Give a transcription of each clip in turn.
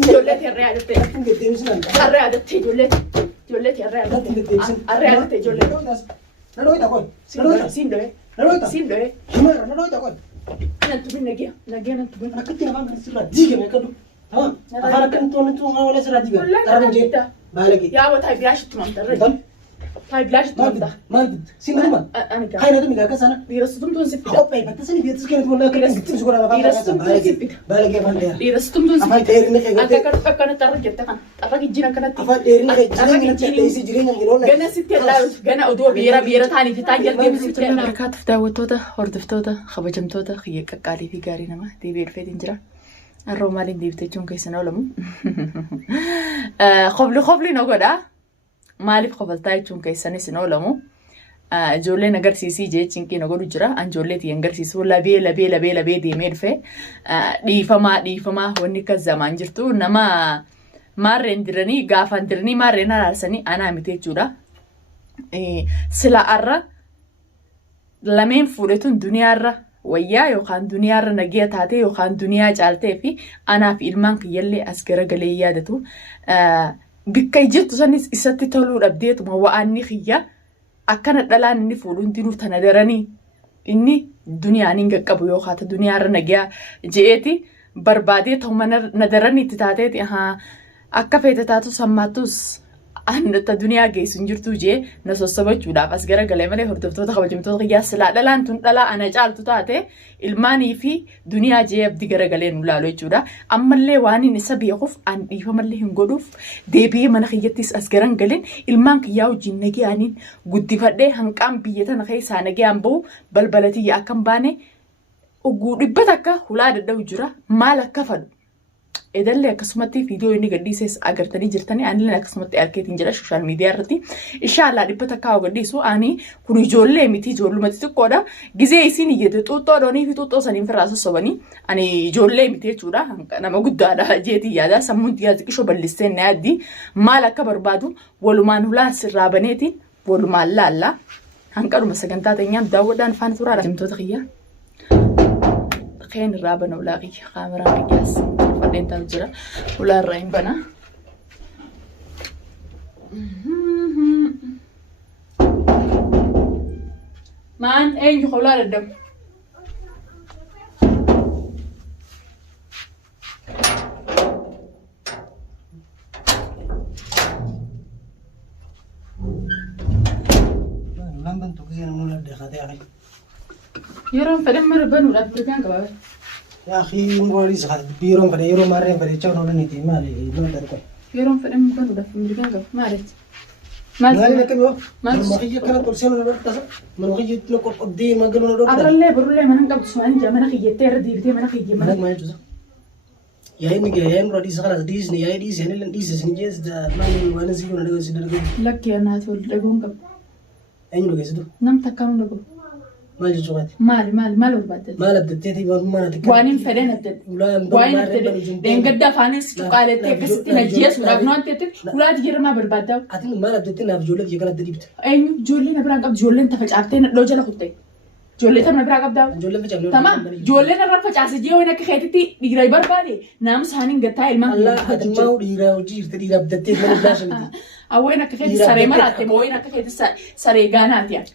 جولة الرياضة الرياضة جولة الرياضة الرياضة جولة نروي تقول سيمدوي حمار نروي تقول أنا تبين نجيا أنا تبين أنا كنت أبغى أسرع ديجي ما كده ها أنا كنت ولا أسرع ديجي ترى نجي بالك يا أبو تاي بلاش تمام ترى تاي بلاش تمام ما بدي سينما أنا كا هاي نادم إذا كسرنا بيرستم دون سبتة أوبي بتسني بيتس كانت ولا كنت كنت مسكوا على بالك يا فندم بيرستم دون أفاي تيري نخي أكان ترى جت أرى جينا كانت أفاي تيري نخي جرين تيسي جرين يقولون جنا ستة لا جنا أدوى بيرة ثاني في تاجر ديم ستة لا بركات في داوتودا هردفتودا خبجمتودا خيك كقالي في قاري نما دي بيرفيد إنجرا الرومالي دي بتجون كيسنا ولمو خبلي نقودا مالف خبلتاي جون كيسنا سنولمو جولة نجار سيسي جي تشينكي نقولو جرا أن جولة تينجر سيسو لبي دي ميرفه دي فما هوني كزمان جرتو نما مارين درني غافان درني مارين راسني أنا متى جورا سلا أرى لمن فورتون دنيا أرى ويا يوخان دنيا أرى نجيا تاتي يوخان دنيا جالتي في أنا في المانك يلي أسكر جليا دتو بكي جت سنيس إستي تولو أبديت ما وأني خيا أكنت دلان إني فورون دينو تندرني إني دنيا نينجا كابو يوخات دنيا أرى نجيا جيتي برباديت هم ندرني تتاتي ها أكفيت تاتو سماتوس أن الدنيا جيس نجرتو جي نصوصبت ولا بس جرى كلامه هردفتو تخبجمتو قياس لا دلان تلا أنا جالتو تاتي الماني في دنيا جي بدي جرى كلام ولا لو جورا أما اللي واني نسبي يخوف أن يفهم اللي هنقولوف دبي من خيتيس أسكران قلين المانك ياو جنكي أنين قد فدي هنكام بيتنا خيس هنجي أمبو بلبلتي أكم باني وقول بتاعك هلا ده وجرا مالك كفل إذا اللي كسمتي فيديو إني قديسة أجرتني جرتني أنا اللي كسمتي أركيت إنجرا سوشيال ميديا رتي إن شاء الله ربطك أو قديسو أني كوني جولة متي جولة متي تكودا جزء يسيني جد توتو دوني في توتو سنين في رأس الصباني أني جولة متي تورا أنا ما قد هذا جيتي هذا سمون تيازك شو باللسان نادي مالك بربادو ولما نولا سرابنيتي ولما لا هنكرو مسكنتا تنيام داودان فان تورا جمتو تغيا خين الرابن ولاقي خامرا قياس فدين تنجرا ولا الرين بنا مان اين خولار الدم لندن تكزين من ولا خاتي أخي يرون فدين مربن ولا بركان كبار يا أخي موريس خات بيرون فدي يرون مارين فدي تشاور ولا نيتي مالي ما دركوا يرون فدين مربن ولا بركان كبار مالت مالي لكن هو ما هي كانت كل سنة ولا تصل من هي تنقل قدي ما قالوا نروح أبرلة برولة من قبل سؤال جامنا خيجي تردي بدي من خيجي منك ما يجوز يا إني يا إن راديس خلاص ديزني يا ديزني هني ديزني جيز ده ما وانا زي ولا جالس يدرك لك يا ناس ولدهم قبل أين لو جالس ده نم تكانوا لقوا ما يجوز وقت مال وبدل ما لبدت تي ما نتكلم وانين فدين أبدل وانين أبدل دين قد فانيس قالت كست نجيس ورابنون تيت ولا تجير ما بربادو أتين ما لبدت تنا في جولة يكنا تدريبت أيوة جولة نبرة قبل جولة أنت فجأتين لو جل خدتي جولة تم نبرة قبل جولة فجأة تمام جولة نبرة فجأة جيه وينك خيتي يجري بربادي نام سهانين قتاي المان الله أجمع وديرا وجير تديرا بدت تي ما نبلاش ندي أو وينك خيتي سري مراتي مو وينك خيتي سري جانات يعني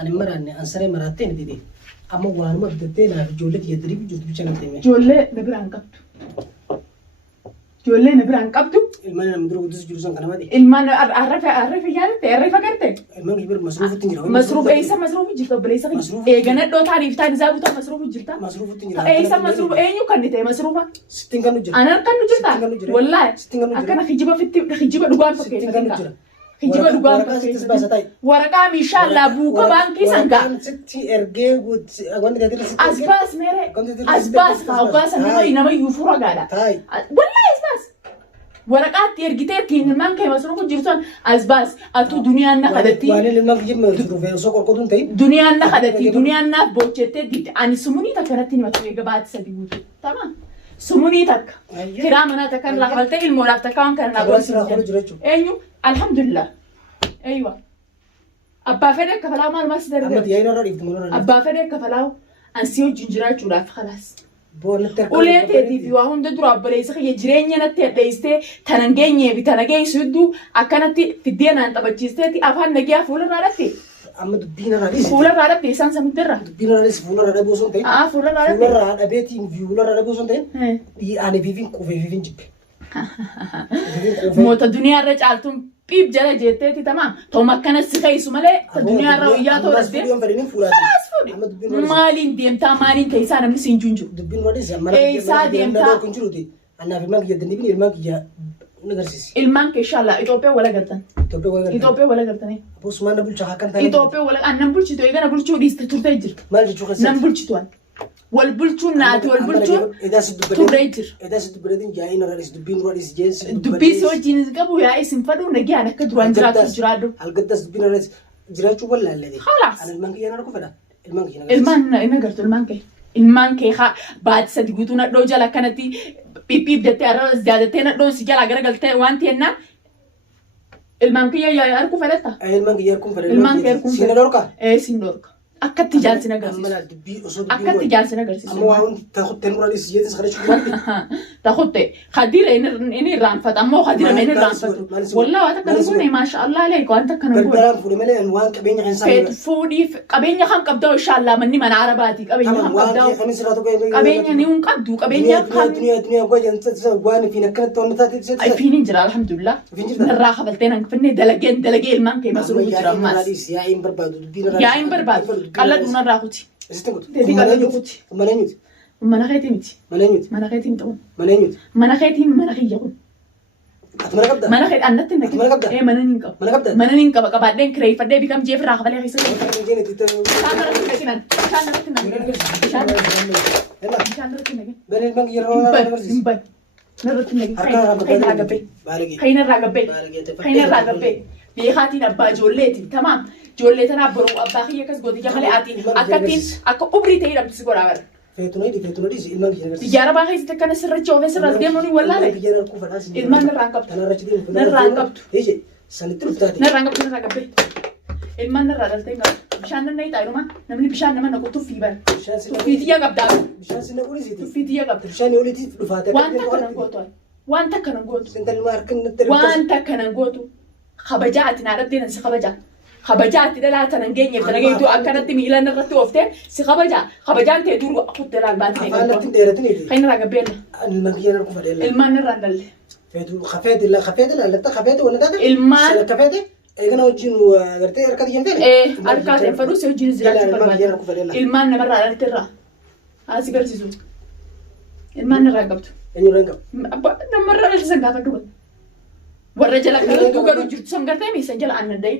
أنا مراني أنسري مراتين دي أما وان ما بدت تنا في جولة يدريب جولة بيشان تيمه جولة نبرة قبل المال مدرو قدس جلوسان كنا ما دي المان عرف يعني تعرف كرت المال يبر مصروف تنجرا مصروف إيسا مصروف جرتا بليسا إيه جنات دو تعريف تاني زابوتا مصروف جرتا مصروف تنجرا إيسا مصروف إيه يكني تي مصروفا ستين كانوا جرا أنا كانوا جرتا والله أكنا خجيبة في خجيبة دوغان فكيت ستين كانوا جرا خجيبة دوغان فكيت ورقة ميشا لابوكا بانكي سانكا ستي إرجع ود أقول لك تدرس أسباس ميري أسباس خاوباس نما يوفورا قالا تاي والله أسباس ورقات يرجتي كين مان كي مصروف جرتون أسباس أتو دنيا نخدتي وأنا لما بيجي مصروف سوق القطن تاي دنيا نخدتي دنيا نبوچتي دي أنا سموني تكرتني ما تيجي بعد سديو تمام سموني تك كرامنا تكن لقبلتي المولاب تكان كرنا بس أيوه الحمد لله أيوه أبا فدك كفلاو ما المصدر أما ديانا رأيت مولنا أبا فدك كفلاو أنسيو جنجرا جوراف خلاص Ulee teetii fi waa hunda dura abboleessa kiyya jireenya natti hadheessitee tanan geenyee fi tana geessu hedduu akkanatti fiddee naan taphachiisteeti afaan nagaa fuularraa dhatte. Amma dubbiin irraa dhiise. Fuularraa dhatte isaan samitti irraa. Dubbiin irraa dhiise fuularraa dhabee osoo hin ta'in. Fuularraa dhatte. Fuularraa dhabeetiin fuularraa dhabee osoo hin ta'in. Dhiyaane fiifiin qufee fiifiin jibbe. Moota duniyaarra caaltuun piip jala jetteeti tamaam. Tooma akkanas si ta'isu malee duniyaarra uyyaa ta'uu dhaddee. Maaliin deemtaa maaliin keessaa namni siin junju. Dubbiin irraa dhiise. Eessaa deemtaa. Annaaf ilmaan kiyya dandeenye ilmaan kiyya nagarsiise. Ilmaan kee inshallah Itoophiyaa wala galtan. Itoophiyaa wala galtanii. Usmaan na bulchaa akka ta'e. Itoophiyaa wala annan bulchitu eegana bulchuu dhiiste turtee jirtu. Maal jechuu keessatti? Nan bulchituan. Wal bulchuun naati wal bulchuun turree jiru. Edaas dubbiin yaa'in irraa dhiise dubbiin irraa dhiise jeessi. Dubbii si wajjin qabu yaa'ii sin fadhu nagaan akka duraan jiraatu jiraadhu. Algaddaas dubbiin irraa jiraachuu wallaallee. Khalaas. Ana ilmaan kiyya narra kufadha. Ilmaan kiyya. Ilmaan ina gartu ilmaan kee. Ilmaan kee haa baati sadi guutuu nadhoo jala kanatti piip jettee arraa jaadattee nadhoo si jala garagaltee waan ta'ennaa. Ilmaan kiyya yaa harku fedhatta. Ilmaan kiyya harku fedha. Ilmaan kee harku fedha. Siin dorka. Siin dorka. Akkatti jaalsin agarsiisu. Akkatti jaalsin agarsiisu. Amma waan taa'utti nurra dhiise jeetis kana chukumaatti. Taa'utti khadira inni raanfata ammoo khadira inni raanfatu. Wallaa waan akkana kun maasha Allah lee waan akkana kun. Gargaaraan fuudhe malee waan qabeenya kan isaa. Fuudhiif qabeenya kan qabdaa inshallah manni mana arabaati qabeenya kan qabdaa. Qabeenya ni hun qabdu qabeenya kan. Duniyaa gojan waan fiin akkanatti waan taate. Ay fiin jira alhamdulillah. Narraa qabaltee nan finne dalagee ilmaan kee masruu jira ammas. Yaa'iin barbaadu. Yaa'iin barbaadu. Qalla dhuunfa raakuti. Deebii qalla dhuunfuti. Mana eenyuti? Mana keetii miti. Mana eenyuti? Mana keetii miti kun. Mana eenyuti? Mana keetii mana kiyya kun. Ati mana qabda? Mana keetii annatti naqe. Mana qabda? Mana niin qaba. Mana qabda? Mana niin qaba qabaadheen kireeffadhee bikam jeef irraa qabalee keessatti. Bishaan irratti naqe nan. Bishaan irratti naqe. Bishaan irratti naqe. Bani ilmaan kiyya irraa hin ban. Narratti naqe. Kayina gabbee. Kayina gabbee. Kayina gabbee. Beekaatiin abbaa ijoolleeti tamaam. Ijoollee tanaa boruu abbaa kiyya akkas goote jamalee ati akkattiin akka ubrii ta'ee dhabdu si godhaa bara. Feetunaa ilmaan kiyya agarsiisa. Xiyyaara baa keessatti akkana sirracha oofee sirras deemuun wallaale. Ilmaan narraan qabdu. Narraan qabdu. Sanitti dhuftaati. Narraan qabdu narraa gabbee. Ilmaan narraa dhaltee qabdu. Bishaan nan nayitaa yeroo namni bishaan nama naqu tuffii bara. Tuffii xiyya qabdaa. Bishaan sinna qulisiti. Tuffii xiyya qabda. Bishaan oliitti dhufaate. Waan takka nan gootu. Waan takka nan gootu. Sintalli harka natti waan takka nan gootu. Kabajaa ati naa dhabdee nan si kabajaa. Kabajaa ati dhalaa tanan geenyeef tana geetu akkanatti miilan irratti ooftee si kabajaa. Kabajaan ta'e dur kuttee laal baatee. Afaan natti dheeratiniiti. Kan irraa gabbeella. Ilmaan kiyya narra kufadheella. Ilmaan irraa dalle. Feetu kafeeti lallatta kafeeti wanna taate. Ilmaan. Sala kafeeti. Eegana wajjin agartee harka xiyyan feene. Harkaa ta'e faduu si wajjin jiraachuu barbaada. Ilmaan namarraa dhalte irraa. Haasi garsiisu. Ilmaan irraa qabdu. Eenyurraa hin qabu. Namarraa dhalte san gaafa dhugan. Warra jala kallattuu garuu jirtu san gartee miisan jala aannan da'i.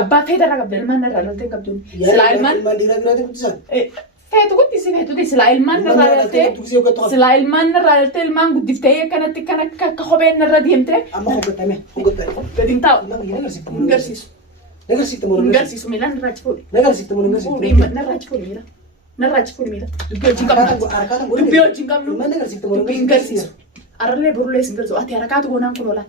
Abbaa feetarraa qabda ilmaan narraa dhaltee qabduun. Silaa ilmaan. Ilmaan dhiiraa biraatiin guddisan. Feetu guddisi feetuuti silaa ilmaan narraa dhaltee. Silaa ilmaan narraa dhaltee ilmaan guddiftee akkanatti kan akka kopheen narra deemtee. Amma hoggattame hoggattame. Gadi hin taa'u. Hin garsiisu. Nagarsiifta moo hin garsiisu miilaan narraa achi fuudhi. Nagarsiifta moo nagarsiifta. Narraa achi fuudhi miila. Narraa achi fuudhi miila. Dubbii wajjin qabna. Dubbii wajjin qabnu. Dubbii hin garsiisu. Arallee burullee sin garsiisu. Ati harakaatu goonaan kun oolan.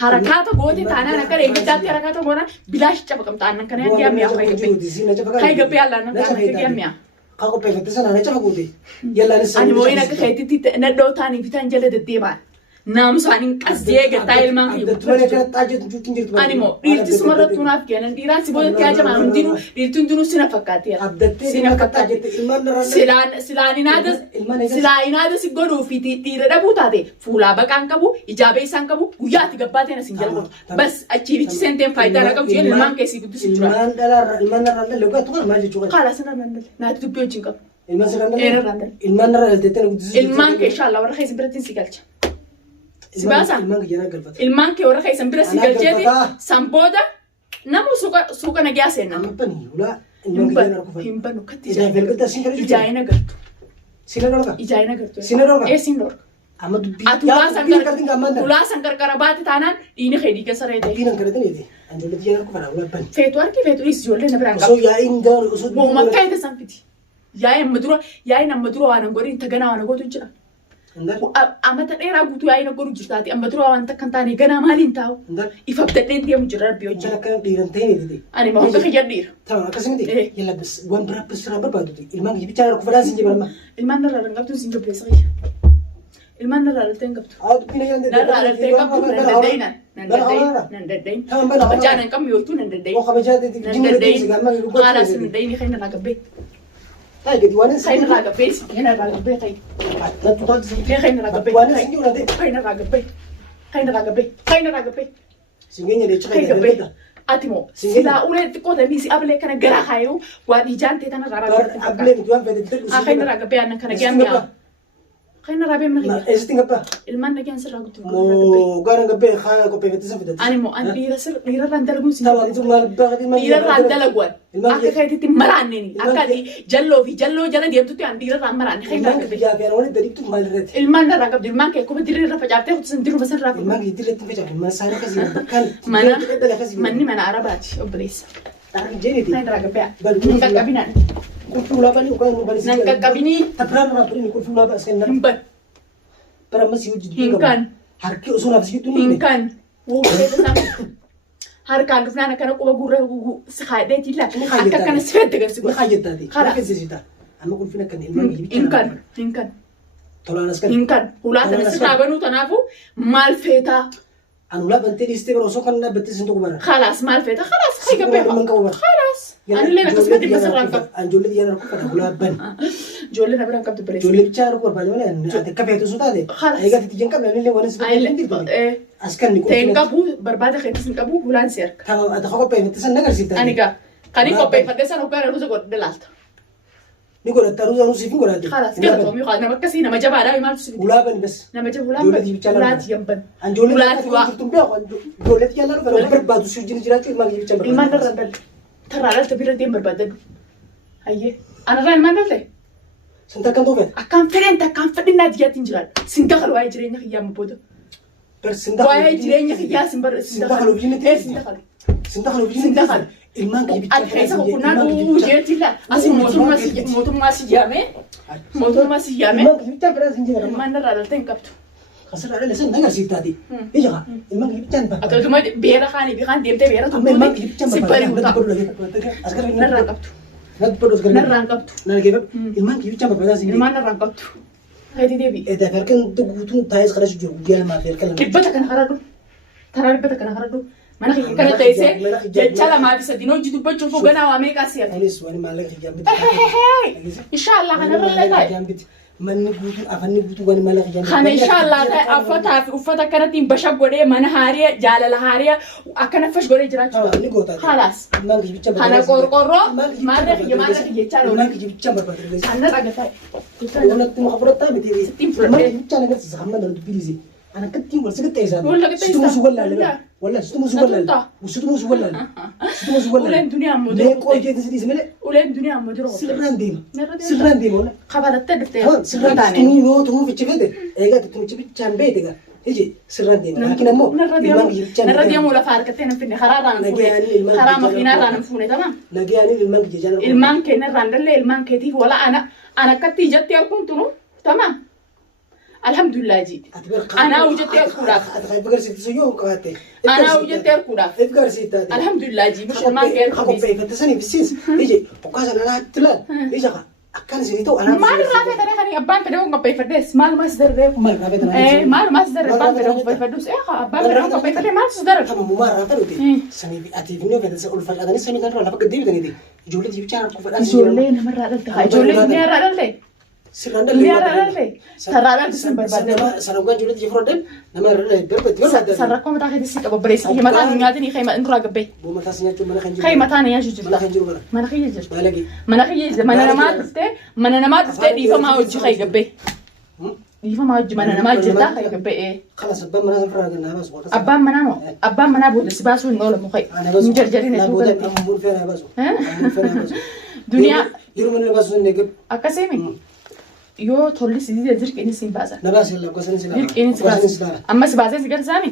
Harakata goote taanaan akka eeggachaatti harakata goonaan bilaash caba qabta aannan kana yaaddi ammiyaa fayyadabe. Hay gabbee allaan nama kana yaaddi ammiyaa. Kaa qopheeffatte sana na cafa goote. Yallaanis Ani moo'in akka keetitti nadhoo taanii bitaan jala deddeemaan. Naamusaaniin qasdee gattaa ilmaan kiyya. Ani moo dhiirti sumarratti unaaf kennan dhiiraan si boodatti hajamaan hundinuu dhiirti hundinuu sina fakkaateera. Sina fakkaate. Silaa inaada si godhuu fi dhiira dhabuu taate fuulaa baqaan qabu ijaabee isaan qabu guyyaatti gabbaateen asin jalqabu. Bas achiifichi seenteen faayidaa irraa qabu jeen ilmaan keessii guddisu jira. Ilmaan narraa dhalle dhugaatu kana maal jechuu qaba? Haala sanarraa dhalle naati dubbii wajjin qabu. Ilmaan narraa dhalteettee guddisuu. Ilmaan kee inshallah warra keessi biratti si galcha. Sibasa ilmaan kee warra keessan bira si galcheeti san booda namu suuqa nagaa seenan. Hin banu katti ijaayina gartu. Ijaayina gartu. Sin dorga. Ati ulaasan qarqara baate taanaan dhiini keedii keessa reete. Feetu harki feetu dhiis ijoollee na biraan qabu. Wauma feete san fiti. Yaa'in amma dura waan an godhin taganaa waan gootu jira. Amata dheeraa guutuu yaa'ii naggoru jirtaati. Amma dura waan takka hin taane ganaa maaliin taa'u? Ifabtadheen deemu jira rabbi hojii. Jala kan dhiiran ta'ee dide. Ani ma hunda kiyya dhiira. Tamam akkasumatti yalla bas waan biraa biraa barbaadu ilmaan kiyya bichaa kufadaan sin jibama. Ilmaan narraa dangabtuu sin jabbeessa kiyya. Ilmaan narraa dhaltee hin qabdu. Narraa dhaltee hin qabdu nan daddayin. Nan daddayin. Kabajaa nan qabnu yookiin nan daddayin. Nan daddayin. Haala sin daddayin kan narraa gabbee. Tayi gadi waan Kan narraa gabbee si kan narraa gabbee tayi. Kan narraa gabbee. Kan narraa gabbee. Kan narraa gabbee. Kan narraa gabbee. Singeenya de Kan gabbee. Ati moo silaa ulee xiqqoo ta'e misi ablee kana garaa kaayuu waan ijaan ta'e tana irraa raabee. Ablee miti waan fedhe. Kan narraa gabbee aannan kana giyyaa. Kan narraa bee mana kiyya. Eesitti gabbaa. Ilmaan nagaan sirraa guutuu. Moo gaara gabbee haa qophee fedhe safidati. Ani moo an dhiirarraan dalaguun si. Tawa itu maal baaqati maal. Dhiirarraan dalaguun. Akka keetitti maraanneeni. Akka jalloo fi jalloo jala deemtutti an dhiirarraan maraanne. Kan narraa gabbee. Yaa gaara wani dadibtu maal irratti. Ilmaan narraa qabdu ilmaan kee kuma dirree irra facaaftee kutusan dirruma sirraa qabdu. Ilmaan kee dirreetti facaafe mana saanii kasi bakkaan. Manni mana arabaati obboleessa. Dhaabni jeeniiti. Kan narraa gabbee. Hin qaqqabinaan. Qulqulluu bani ukaan nu bani. Nan qaqqabinii. Tabraan irraa fudhini qulqulluu bani askan Hin ban. Bara masih hojii Hinkan. Harki osoo naaf sigitu Hinkan. Harkaan dhufnaan akkana quba gurra haadhee jilla akka kana sifeette gansi Ni hajjettaati. Karaa keessisita. Amma qulfina kan ilmaan kee Hinkan. Hinkan. Tolaan askan. Hinkan. Hulaa sana sirraa banuu tanaafu maal feetaa? Anu laa bantee dhiistee bara osoo kan dhaabbattee sin tokko bara. Khalaas maal feetaa? Khalaas kan gabbee Qabu. Khalaas. Anillee akkasuma dhibba sirraan qabu. Anjoollee xiyyaana rakkoo fada hulaa ban. Ijoollee na biraan qabdu bireessa. Ijoollee bichaa rakkoo barbaade malee ati akka feetu sun taate. Eegaa titi jan qabne anillee waan sin askan ni Ta'in qabu barbaada keetis hin qabu hulaan si harka. Tawa ati qophee fette san nagarsiifta. Ani gaa kan hin qopheeffadhe san hoggaa ruusa godhe laalta. Ni godhatta ruusa siif hin godhatte. Khalaas galatoomii haa nama akkasii nama jabaadhaa maaltu siif Hulaa ban bas. nama jaba hulaati yamban. Anjoollee Hulaati waa. jirtu beeku ijoollee xiyyaana rakkoo barbaadu si wajjin jiraachuu ilmaan kee bichaa barbaadu. Ilmaan narraan dhalte. Tarraa dhalte bira deem barbaadadhu. Hayyee. Anarraa ilmaan dhalte. Santa kan tuufet. Akkaan fedhen takkaan fedhinnaa diyyaatiin jiraadha. Sin dakalu waa'ee jireenya kiyyaa mabooda. Waa'ee jireenya kiyyaa sin barre sin dakalu. Sin dakalu. Sin dakalu. Ilmaan kee bichaa Ati keessa boqonnaa dhuu jeetilla. Asii mootummaa si yaame. Mootummaa si yaame. Ilmaan kee bichaa biraa sin jira. Ilmaan narraa dhalte hin qabdu. Kasarraa dhalee san nagarsiiftaati. Ija ilmaan kee bichaa hin ba'a. Ati utuma beera kaanii fi kaan deemtee beera Amma ilmaan kee bichaa si bari'u ta'a. Narraa hin qabdu. Narraa hin qabdu. ilmaan kee bichaa barbaadaa sin Ilmaan narraa hin qabdu. Heetii deebi. Edaa farkan guutuun taa'es kanas jiru guyyaa lamaa fi harka lama. Dhibbata kana haradhu. Taraa dhibbata kana haradhu. Mana kiyya kana teessee jecha lamaa fi sadiin hojii dubbachuuf ganaa waa meeqaa si hafe. Anis waan maallaqa hiyyaa biti. Inshaallah kanarra taa'e. Manni guutuun afanni guutuun waan maallaqa hiyyaa biti. Kana inshaallah ta'e affataa fi uffata akkanattiin bashaq godhee mana haariya jaalala haariya akkana fash godhee jiraachuu Ni goota. Khalaas. Ilmaan kee bichaa Kana qorqorroo maarree kiyya jechaa ilmaan kee bichaa barbaadaa. Kana dhaga ta'e. Wanatti muka fudhataa miti. Sittiin fudhadhee. Ilmaan kee bichaa nagarsiisa hamma nama dubbisi. Ana kattiin wal sigatta isaa. Wal sigatta isaa. Situma su wallaale. Wallahi situma su wallaale. Situma su wallaale. Situma su wallaale. Uleen duniyaa ammoo Mee qoojjee tisi dhiise malee. Uleen duniyaa ammoo dura Sirraan deema. Sirraan deema wala. Qabalattee dhuftee. Sirraan tumii yoo tumuu fichi feete. Eegaa tumichi bichaan beete gaa. Iji sirraan deema. Laakiin ammoo ilmaan kee bichaan. Narra deemuu lafa harkattee nan finne karaarraa nan fuune. Karaa makiinaarraa nan fuune tamaa. Nagayaan ilmaan kee jaalala. Ilmaan kee narraan dallee ilmaan keetiif wala ana akkatti ijatti arguun tunu tamaa. Alhamdulillah jiiti. Anaa hojjettee arguudhaaf. Ati agarsiiftu yoo qabatte. Anaa hojjettee arguudhaaf. Agarsiiftaati. Alhamdulillah jiiti. Mushulmaan kee arguudhaaf. Qopheeffatte sanii bisiis. Iji okkaasa nanaatti laal. Ija akkan isinii ta'u anaa. Maal irraa feetanii kan abbaan fedhe qopheeffadhees maalumaas darree. Maal irraa feetanii? Maalumaas darree abbaan fedhe qopheeffadhuus abbaan fedhe qopheeffadhee maaltu darree. Kama mumaa irraa fedhuti. Sanii fi ati fi feetan ol facaatanii sanii kan lafa gad deebitaniiti. Ijoollee jibichaa harkuu fedhan. Ijoollee namarraa dhalte. Ijoollee duniyaarraa dhalte. Sirraan Duniyaarraa dhalte. Sarraa dhalte sin barbaade. Sarargaan ijoollee jibbii fudhadhan nama irra darbatti barbaaddan. Sarrakkoo mataa keetis si qaba bareessa. Kiyya mataan nyaatanii kiyya induraa gabbee. Boo mataa si nyaachuun mana kan jiru. Kiyya mataan nyaachuu jirtu. Mana kan jiru bara. Mana kiyya jirtu. Baalagi. Mana kiyya jirtu. Mana namaa dhuftee dhiifamaa hojii kiyya gabbee. Dhiifamaa hojii mana namaa jirta kiyya gabbee. Kanas abbaan manaa san firaa gannaa baasu. Abbaan manaa moo abbaan manaa booda si baasuu hin oolamu kiyya. Hin jarjarin hedduu galatti. Amuun feenaa baasu. Duniyaa. Yeroo mana baasu hin eegalu. Akkasiimi. Yoo tolli si dirqiinis hin baasa. Na baasee lakkoo sanis ilaala. Dirqiinis baasa. Ammas baasee si garsaami.